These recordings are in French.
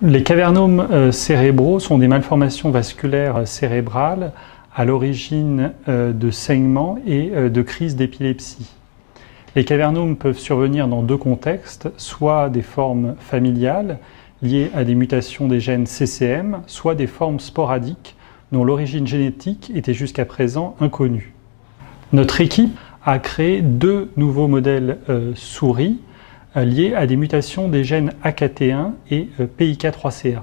Les cavernomes cérébraux sont des malformations vasculaires cérébrales à l'origine de saignements et de crises d'épilepsie. Les cavernomes peuvent survenir dans deux contextes, soit des formes familiales liées à des mutations des gènes CCM, soit des formes sporadiques dont l'origine génétique était jusqu'à présent inconnue. Notre équipe a créé deux nouveaux modèles souris liés à des mutations des gènes AKT1 et PIK3CA.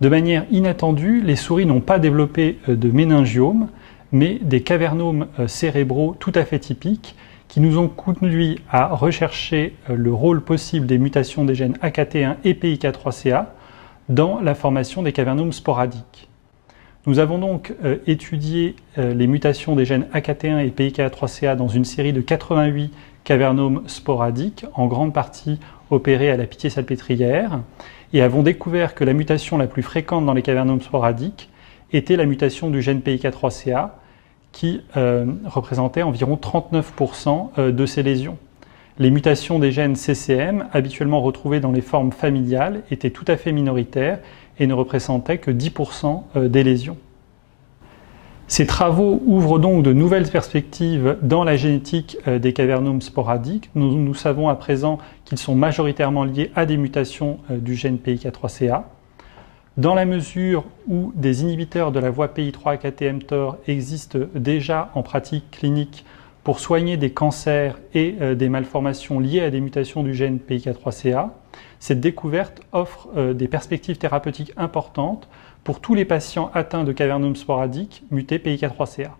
De manière inattendue, les souris n'ont pas développé de méningiome, mais des cavernomes cérébraux tout à fait typiques qui nous ont conduit à rechercher le rôle possible des mutations des gènes AKT1 et PIK3CA dans la formation des cavernomes sporadiques. Nous avons donc étudié les mutations des gènes AKT1 et PIK3CA dans une série de 88 cavernomes sporadiques, en grande partie opérés à la Pitié-Salpêtrière, et avons découvert que la mutation la plus fréquente dans les cavernomes sporadiques était la mutation du gène PIK3CA, qui représentait environ 39% de ces lésions. Les mutations des gènes CCM, habituellement retrouvées dans les formes familiales, étaient tout à fait minoritaires et ne représentaient que 10% des lésions. Ces travaux ouvrent donc de nouvelles perspectives dans la génétique des cavernomes sporadiques. Nous savons à présent qu'ils sont majoritairement liés à des mutations du gène PIK3CA. Dans la mesure où des inhibiteurs de la voie PI3-AKT-mTOR existent déjà en pratique clinique pour soigner des cancers et des malformations liées à des mutations du gène PIK3CA, cette découverte offre des perspectives thérapeutiques importantes pour tous les patients atteints de cavernomes sporadiques mutés PIK3CA.